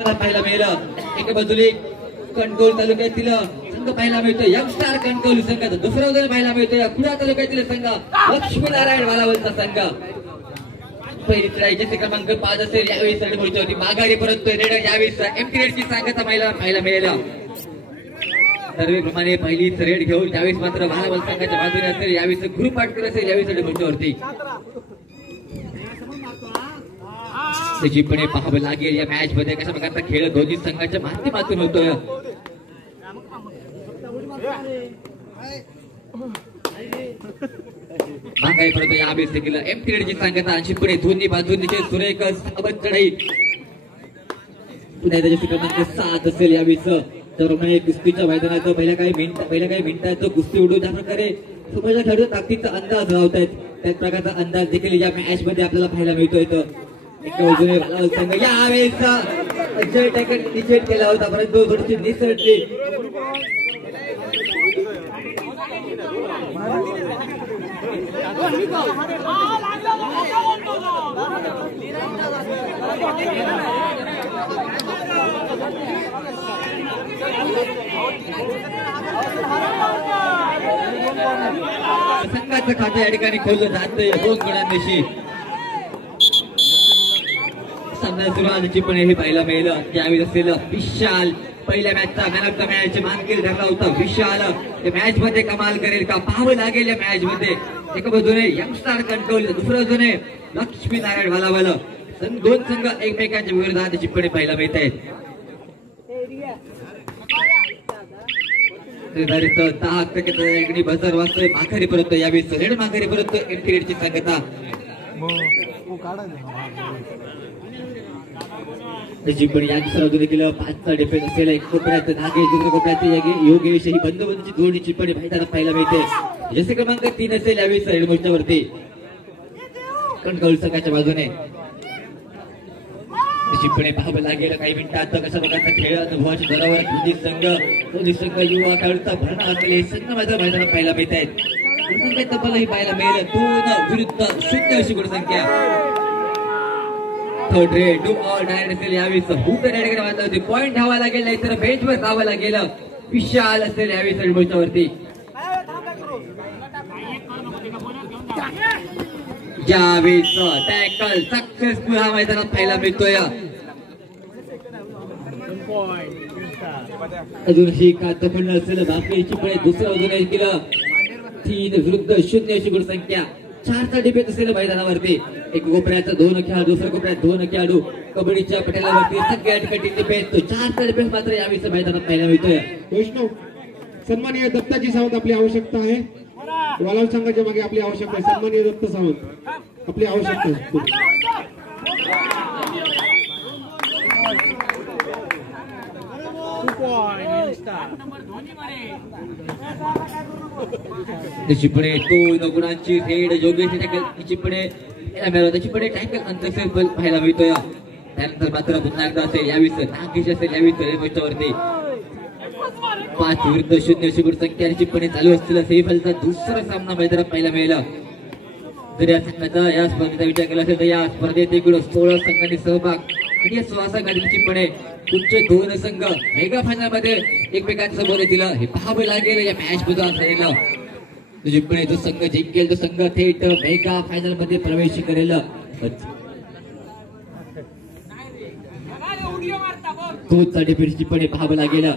पाहायला मिळालं. एका बाजूला कणकवली तालुक्यातील संघ पाहायला मिळतोय यंगस्टार कणकवली संघाचा, दुसऱ्या बाजूला पाहायला मिळतोय कुडा तालुक्यातील संघ लक्ष्मीनारायण वालावलचा संघ. पहिली ट्रायचे क्रमांक 5 असेल यावेळी सरळ पुढची होती माघारी परततोय रेडर. यावेळी एमटी रेडची सांगता पाहायला मिळालं. सर्वेप्रमाणे पहिलीच रेड घेऊन त्यावेळेस मात्र वालावल संघाच्या बाजूने असेल, यावेळेस ग्रुप पाटकर असेल, यावेळी सरळ पुढच्यावरती सजीवपणे पाहावं लागेल. या मॅच मध्ये कशा प्रकारचा खेळ दोन्ही संघाच्या माध्यमातून होतोय. मागाई परत यावेळेस देखील एमटी रेडची सांगता आणि पुढे दोन्ही बाजूंनी सुरेख साबत चढाई. पुन्हा त्याच्या क्रमांक 7 असेल यावेळेस तर कुस्तीच्या मैदानात पहिल्या काही मिनिटात कुस्ती उडून ज्या प्रकारे समोरच्या खेळाडूचा ताकदीचा अंदाज लावतायत त्याच प्रकारचा अंदाज देखील या मॅच मध्ये आपल्याला पाहायला मिळतोय. एका बाजूने वालावल संघ यावेळेस अजय टायकर निषेध केला होता परंतु थोडीशी निसटली. संघाचं खातं या ठिकाणी खोललं जातंय 2 गुणांशी. सामना सुरुवातीची पण हे पाहायला मिळालं. त्यावेळी असेल विशाल पहिल्या मॅचचा मॅन ऑफ द मॅच मानकरी ठरला होता. विशाल मॅच मध्ये कमाल करेल का पाहावं लागेल. या मॅच मध्ये एका बाजूने यंगस्टार कणकवली, दुसऱ्या बाजूने लक्ष्मीनारायण वालावल. दोन संघ एकमेकांच्या विरोधात चिप्पणे पाहायला मिळत आहेत. बजर वाजतोय माघारी परत यावेळी सरेड माघारी परत एमटी रेडची सांगता. पण या दुसऱ्या बाजूने केलं 5चा डिफेन्स असेल. एक कोपऱ्यात नागेश, दुसऱ्या कोपऱ्यात योगेश ही बंदोबस्ताची जोडी चिप्पणी पाहायला मिळते. जसे क्रमांक 3 असेल यावेळी सरेड मोर्चावरती कणकवली संघाच्या बाजूने चिप्पणे पाहावं लागेल. काही मिनिटात कशा प्रकारचा खेळ अनुभवाच्या जोरावर दोन्ही संघ युवा खेळाडूचा भरणा असलेले संघ मैदानात पाहायला मिळत आहेत. तब्बलही पाहायला मिळेल. 2 विरुद्ध 0 अशी गुणसंख्या. Third raid do all direct असेल यावेळी होती पॉईंट घ्यावा लागेल नाहीतर बेंचवर जावं लागेल. विशाल असेल यावेळी सरमोर्चावरती. यावेळीच टॅकल सक्सेसफुल हा मैदानात पाहायला मिळतोय. अजूनही कातखंड असेल बापीची पुढे दुसऱ्या बाजूने केलं 3 विरुद्ध 0 अशी गुणसंख्या. 4चा डिफेन्स असेल मैदानावरती. एक कोपऱ्यात 2 खेळाडू, दुसऱ्या कोपऱ्यात 2 खेळाडू. कबड्डीच्या पटेलावरती सगळ्या ठिकाणी डिफेन्स. 4चा डिफेन्स मात्र यावेळी मैदानात पाहायला मिळतोय. वैष्णव सन्माननीय दत्ताजी सावंत आपली आवश्यकता आहे. वालावल संघाच्या मागे आपली आवश्यकता आहे. सन्माननीय दत्त सावंत आपली आवश्यकता आहे. चिपणे 2 गुणांची रेड योगेश चिपणे त्याची टॅकल अनसक्सेसफुल पाहायला मिळतोय. त्यानंतर मात्र पुन्हा एकदा असेल यावेळी नागेश असेल यावेळी रेल्वेवरती 5 विरुद्ध 0 अशी गुणसंख्या. चिपणे चालू असलेला सेमीफायनलचा दुसरा सामना मैदानात पाहायला मिळाला. जर या संघाचा या स्पर्धेचा विचार केला असेल तर या स्पर्धेत एकूण 16 संघांनी सहभाग आणि या 16 संघांनी चिपणे तुमचे 2 संघ मेगा फायनल मध्ये एकमेकांच्या समोर येतील हे पाहावं लागेल. या मॅच मध्ये झालेलं चिपणे जो संघ जिंकेल तो संघ थेट मेगा फायनल मध्ये प्रवेश करेल. तोच डिफेन्स चिपणे पाहावं लागेल.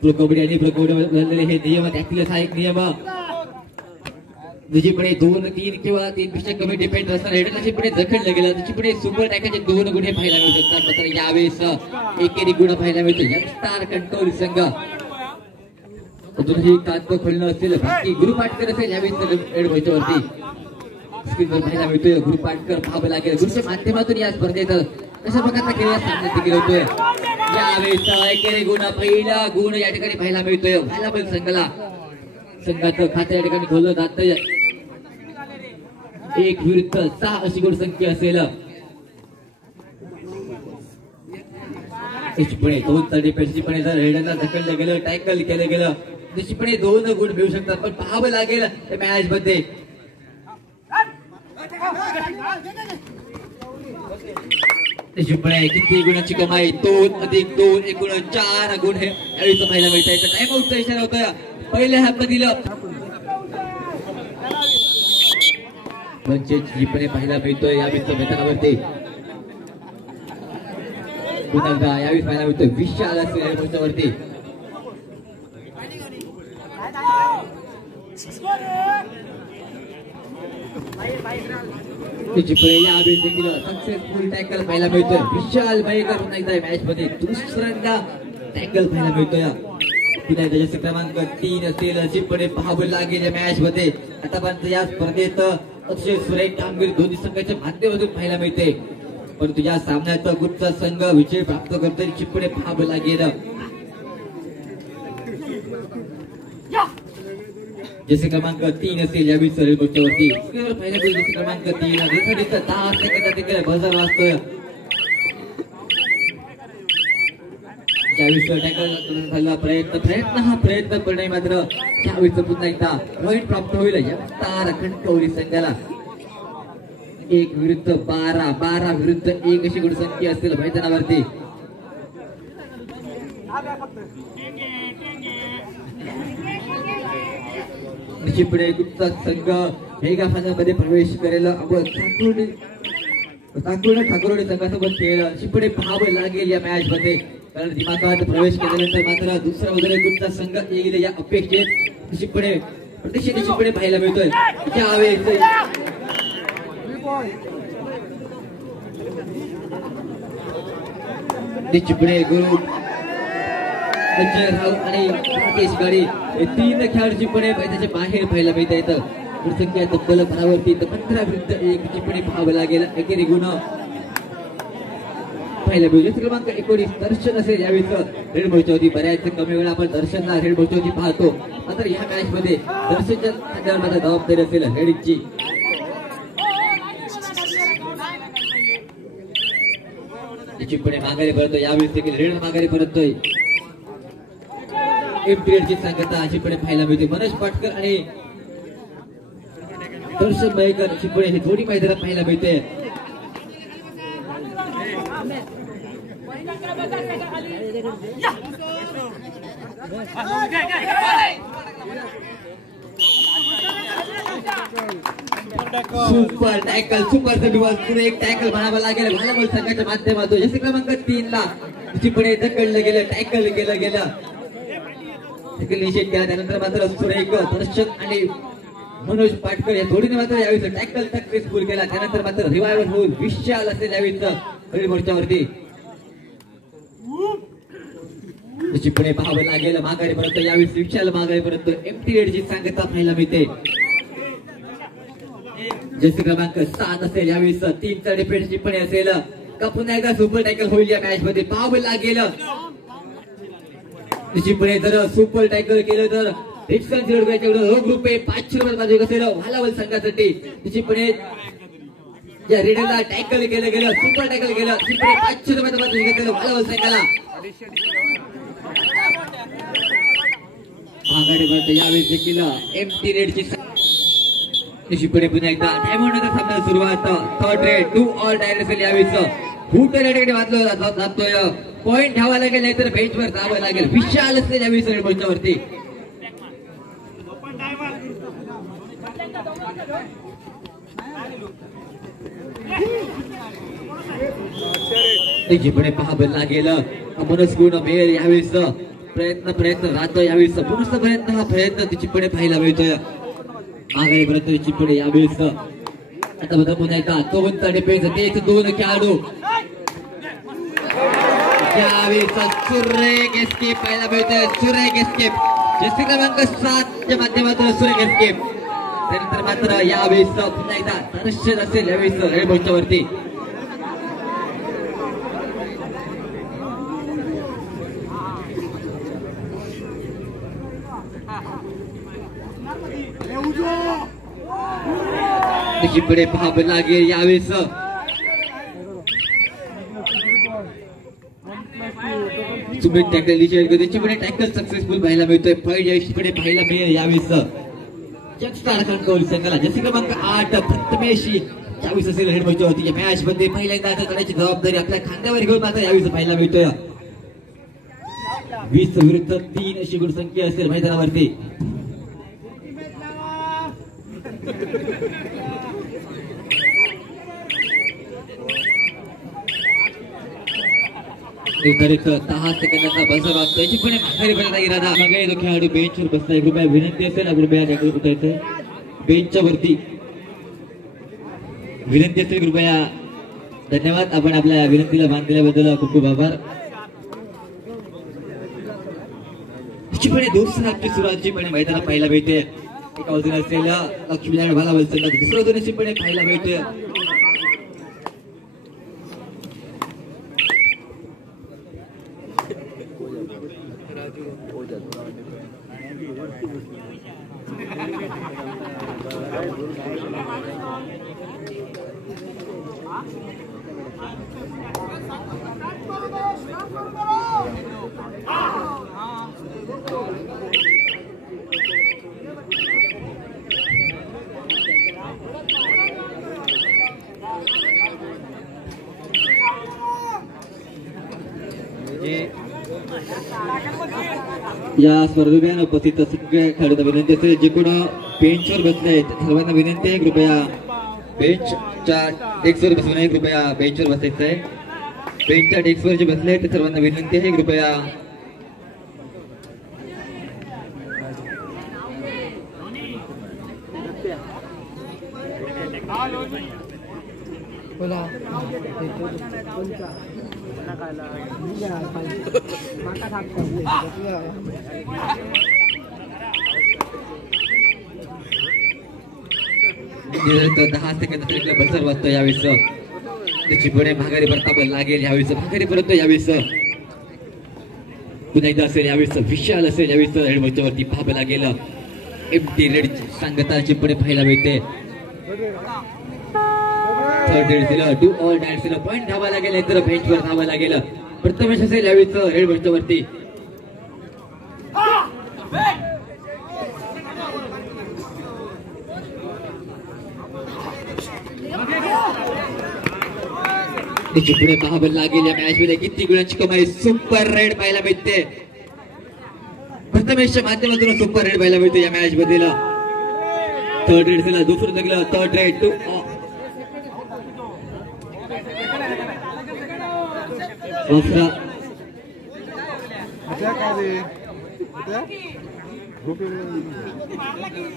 प्रो कबड्डी आणि प्रो कबड्डी हे नियम त्यातील हा एक नियम. जिपणे 2, 3 किंवा 3 पेक्षा कमी डिफेन्स असताना हेडरशिपणे जखडलं गेलं. त्याच्यापुढे सुपर टॅकलचे 2 गुण पाहायला मिळू शकतात. मात्र यावेळेस एकेरी गुण पाहायला मिळतो यंगस्टार कणकवली संघ. अजूनही कात खोलणं असेल बाकी गुरु पाटकर असेल यावेळी वरती स्क्रीनवर पाहायला मिळतोय. गुरु पाटकर पाहावं लागेल. गुरुच्या माध्यमातून या स्पर्धेत कशा प्रकारचा खेळ सामन्यात देखील होतोय. यावेळेस एकेरी गुण पहिला गुण या ठिकाणी पाहायला मिळतोय वालावल संघाला. संघाचं खातं या ठिकाणी खोललं जातंय. 1 विरुद्ध 6 अशी गुणसंख्या असेल. चिपणे 2चा डिफेन्स चिपणे जर रेडरला ढकललं गेलं टॅकल केलं गेलं चिपणे 2 गुण मिळू शकतात. पण पाहावं लागेल या मॅच मध्ये निश्चितपणे किती गुणांची कमाई 2 अधिक 2 एकूण 4 गुण हे यावेळी पाहायला मिळत आहे. टाइम आउटचा इशारा होता पहिल्या हाफ मधील पंचेजीपणे पाहायला मिळतोय यावेळी मैदानावरती. पुन्हा यावेळी पाहायला मिळतोय विशाल असेल मोर्चावरती. यावेळी देखील सक्सेसफुल टॅकल पाहायला मिळतोय विशाल मयेकर. पुन्हा एकदा मॅच मध्ये दुसऱ्यांदा टॅकल पाहायला मिळतोय. पुन्हा एकदा क्रमांक 3 असेल चिपणे पाहावं लागेल या मॅच मध्ये. आतापर्यंत या स्पर्धेत अतिशय सुरेख कामगिरी दोन्ही संघाच्या माध्यमातून पाहायला मिळते. परंतु या सामन्यात कुठचा संघ विजय प्राप्त करतोय चिपणे पाहावं लागेल. जसे क्रमांक 3 असेल यावेळी सरळ मोर्चावरती पाहिलं जसे क्रमांक 3 10 सेकंदात बजर वाजतोय. प्रयत्न करणे मात्र त्यावेळीच पुन्हा एकदा पॉईंट प्राप्त होईल या कणकवली संघाला. 1 विरुद्ध 12 विरुद्ध 1 अशी गुणसंख्या असतील मैदानावरती. निश्चितपणे गुप्ता संघ मेगा फायनलमध्ये प्रवेश करेल. ठाकुर्डे संघासोबत खेळ निश्चितपणे पाहावं लागेल या मॅच मध्ये. कारण दिमागात प्रवेश केल्यानंतर मात्र दुसऱ्या वगैरे गुप्ता संघ येईल या अपेक्षेत निश्चितपणे निश्चितपणे पाहायला मिळतोय. निश्चितपणे गुरु आणि राकेश गाडी हे 3 खेळाडूपणे त्याच्या बाहेर पाहायला मिळत आहेत. संख्या तब्बल 15 विरुद्ध 1 चिपणे पाहावं लागेल. एकेरी गुण पाहायला मिळेल. क्रमांक 19 दर्शन असेल यावेळी रेड मोर्चावरती. बऱ्याच कमी वेळा आपण दर्शनला रेड मोर्चावरती पाहतो. मात्र या मॅच मध्ये दर्शनच्या खांद्यावर मात्र जबाबदारी असेल रेडची. चिपणे माघारी परतोय यावेळी देखील रेड माघारी परतोय. एमपीएडची सांगता चिपणे पाहायला मिळते. मनोज पाटकर आणि दर्शन मयेकर चिपणे हे दोन्ही मैदानात पाहायला मिळते. सुपर टॅकल पुढे एक टॅकल म्हणावा लागेल भालामल संघाच्या माध्यमातून. जसे क्रमांक 3 ला चिपणे ढकललं गेलं टॅकल केलं गेलं निषेध केला. त्यानंतर मात्र सुरेख दर्शन आणि मनोज पाटकर या जोडीने मात्र यावेळी टॅकल सक्सेसफुल केला. त्यानंतर मात्र रिवायवल होऊन विशाल असेल यावेळी मोर्चावरती. चिपणे पाहावं लागेल माघारी परत यावेळी विशाल माघारी परत एमटी रेडची सांगता पाहायला मिळते. जसे क्रमांक 7 असेल यावेळी 3चा डिफेन्स चिपणे असेल का पुन्हा एकदा सुपर टॅकल होईल या मॅच मध्ये पाहावं लागेल. निश्चितपणे जर सुपर टॅकल केलं तर 100 ग्रुप आहे 500 रुपये बाजू असेल भालावल संघासाठी. निश्चितपणे या रेडरला टॅकल केलं गेलं सुपर टॅकल केलं 500 रुपयाचा बाजू घेतलेलं भालावल संघाला. माघारी परत यावेळी देखील एमटी रेडची निश्चितपणे पुन्हा एकदा डायमंड सामन्याला सुरुवात. 3rd रेड 2 ऑल टायर असेल यावेळी फूट रेडकडे वाचलं जातोय. पॉईंट घ्यावा लागेल नाहीतर बेंचवर जावं लागेल. विशाल असेल यावेळी सगळ्या मोर्चावरती. जिपणे पाहावं लागेल मनोज गुण मिळेल यावेळेस. प्रयत्न राहतो यावेळेस पुरुष प्रयत्न हा प्रयत्न चिपणे पाहायला मिळतोय. माघारी परत चिपणे यावेळेस. आता बघा पुन्हा एकदा 2 डिफेन्स तेच 2 खेळाडू यावेळेस सुरेख एस्केप पाहायला मिळतोय. सुरेख एस्केप जसे क्रमांक 7 च्या माध्यमातून सुरेख एस्केप. त्यानंतर मात्र यावेळेस पुन्हा एकदा दर्शन असेल यावेळेस रेड मोर्चावरती. निश्चितपणे पाहावं लागेल यावेळेस. सुमित टॅकल त्याच्यामुळे टॅकल सक्सेसफुल पाहायला मिळतोय. पॉईंट यावेळी पाहायला मिळेल यावेळेस. कणकवली संघाला. जसे क्रमांक 8 प्रथमेश यावेळी असेल हेड वरती या मॅच मध्ये पहिल्यांदा आता करण्याची जबाबदारी आपल्या खांद्यावर घेऊन आता यावेळी पाहायला मिळतोय 20 विरुद्ध 3 अशी गुणसंख्या असेल मैदानावरती. निर्धारित 10 सेकंदाचा बसर वाजतोय. पण माघारी पडण्याचा इरादा मागे जो खेळाडू बेंचवर बसलाय कृपया विनंती असेल कृपया उतरायचं बेंचच्या वरती विनंती असेल कृपया. धन्यवाद आपण आपल्या विनंतीला मान दिल्याबद्दल खूप खूप आभार. निश्चितपणे दुसऱ्या सुरुवातची पण मैदानात पाहायला मिळते. एका बाजूने असलेल्या लक्ष्मीनारायण भालावल संघ दुसऱ्या बाजूने निश्चितपणे पाहायला मिळते. या स्पर्धेला उपस्थित सगळ्या खेळाडूंना विनंती असेल जे कोण बेंचवर बसले आहेत सर्वांना विनंती आहे कृपया बेंचच्या डेस्कवर बसू नये. कृपया बेंचवर बसायचं आहे. बेंचच्या डेस्कवर जे बसले आहेत सर्वांना विनंती आहे कृपया. दहा सेकंद बसर वाजतो यावेळेस त्याची पुढे माघारी परतावं लागेल. यावेळेस माघारी परत यावेळेस पुन्हा एकदा असेल यावेळेस विशाल असेल यावेळेस हेडवरती पाहावं लागेल. एमटी रेड सांगताची पुढे पाहायला मिळते. डू ऑल डान्स पॉईंट धावा लागेल तर बेंचवर धावा लागेल. प्रथमेश असेल यावेळेस रेड वरती. पुढे पाहावं लागेल या मॅच मध्ये किती गुणांची कमाई. सुपर रेड पाहायला मिळते. प्रथमेशच्या माध्यमातून सुपर रेड पाहायला मिळते या मॅच मध्ये. थर्ड रेड दिला दुसरं लागलं थर्ड रेड टू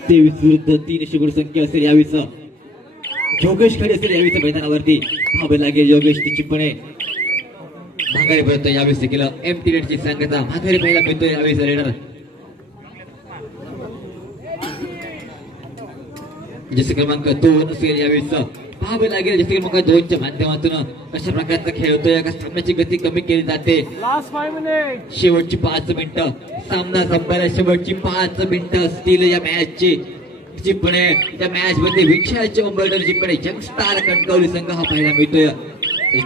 तेवीस विरुद्ध 3 अशी गुणसंख्या असेल यावेळेस. योगेश खडे असेल यावेळेस मैदानावरती पाहावं लागेल. योगेश चिपणे माघारी पडतो यावेळेस केलं. एमटी रेडची सांगता माघारी पाहायला मिळतोय यावेळेस रेडर. जसे क्रमांक 2 असेल यावेळेस पाहावं लागेल. जसे क्रमांक 2च्या माध्यमातून कशा प्रकारचा खेळ होतोय. का सामन्याची गती कमी केली जाते. शेवटची 5 मिनिटं सामना संपायला शेवटची 5 मिनिटं असतील या मॅचची. चिपणे त्या मॅच मध्ये विशालचे उंबरडर चिपणे यंगस्टार कणकवली संघ हा पाहायला मिळतोय.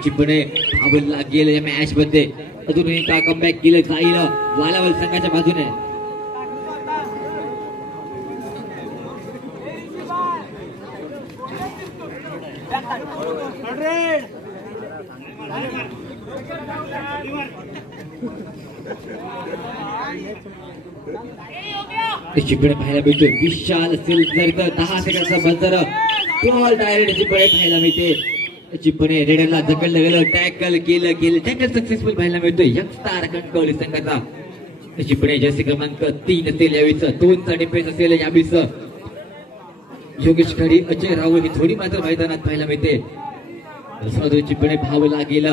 चिपणे पाहावं लागेल या मॅच मध्ये अजूनही का कमबॅक केलं जाईल वालावल संघाच्या बाजूने. चिपणे पाहायला मिळतोय. विशाल असेल जर 10 सेकंदचा बंदर बॉल डायरेक्ट चिपणे पाहायला मिळते. चिपणे रेडरला जकडलं गेलं टॅकल केलं टॅकल सक्सेसफुल पाहायला मिळतोय यंगस्टार कणकवली संघाचा. चिपणे जर्सी क्रमांक 3 असेल यावेळेस. 2चा डिफेन्स असेल यावेळेस. योगेश खडी अजय राहुल ही थोडी मात्र मैदानात पाहायला मिळते. चिपणे पाहावं लागेल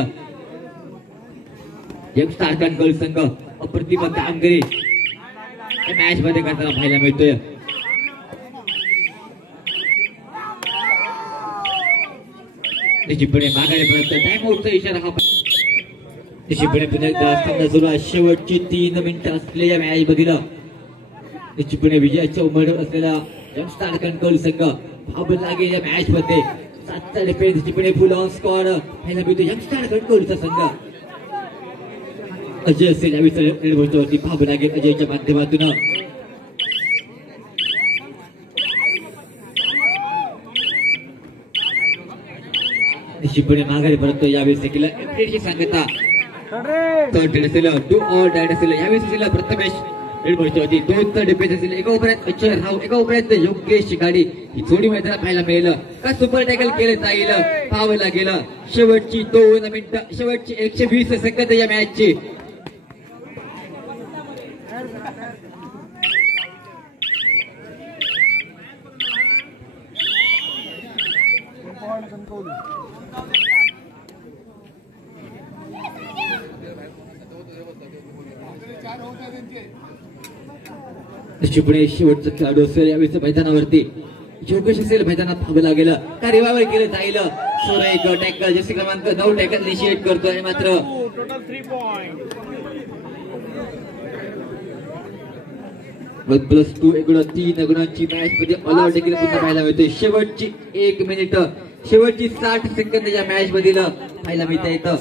यंगस्टार कणकवली संघ अप्रतिम कामगिरी मॅच मध्ये करताना पाहायला मिळतोय. चिपणे माघारी परत टाइम आउटचा इशारा हा. चिपणे पुन्हा एकदा सामना सुरू आहे. शेवटची 3 मिनिटं असलेल्या मॅच मधील चिपणे विजयाच्या उमेदवार असलेला यंगस्टार कणकवली संघ पाहावं लागेल या मॅच मध्ये. 7चा डिफेन्स चिपणे फुल ऑन स्कॉर पाहायला मिळतो यंगस्टार कणकवलीचा संघ. अजय असेल यावेळी पाहावं लागेल अजयच्या माध्यमातून. निश्चितपणे माघारी परततो. यावेळेस देखील अपडेटची सांगता थर्ड असेल, टू ऑर डायट असेल. यावेळेस असेल प्रथमेश होती दोन तर डिफेन्स असेल. एका उपऱ्यात अक्षर राव, एका उपऱ्यात योगेश गाडी. ही जोडी मैदानात पाहायला मिळेल का सुपर टॅकल केलं जाईल पाहावं लागेल. शेवटची 2 मिनिटं, शेवटची 120 सेकंद या मॅचची. निश्चितपणे शेवटचं खेळाडू असेल यावेळेस मैदानावरती योगेश असेल. मैदानात पाहावं लागेल का रिवायवर केलं जाईल. एक टॅकल जसे क्रमांक 9 टॅकल इनिशिएट करतोय. मात्र +2 एकूण 3 गुणांची मॅच मध्ये ऑल देखील पुन्हा पाहायला मिळते. शेवटची 1 मिनिट, शेवटची 60 सेकंद या मॅच मधील पाहायला मिळत येतं.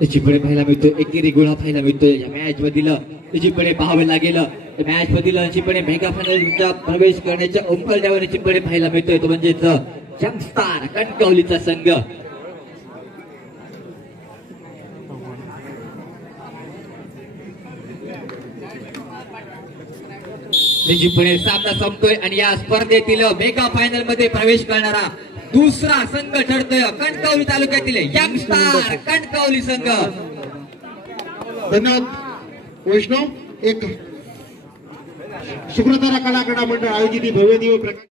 निश्चितपणे पाहायला मिळतो एकेरी गुणा पाहायला मिळतोय या मॅच मधील. निश्चितपणे पाहावे लागेल मॅच मधील निश्चितपणे मेगा फायनल प्रवेश करण्याच्या उंबरठ्यावर निश्चितपणे पाहायला मिळतोय तो म्हणजेच यंगस्टार कणकवलीचा संघ. निश्चितपणे सामना संपतोय आणि या स्पर्धेतील मेगा फायनल मध्ये प्रवेश करणारा दुसरा संघ ठरतोय कणकवली तालुक्यातील यंगस्टार कणकवली संघ. धन्यवाद वैष्णव. एक शुक्रतारा कलाक्रीडा मंडळ आयोजित भव्य दिव्य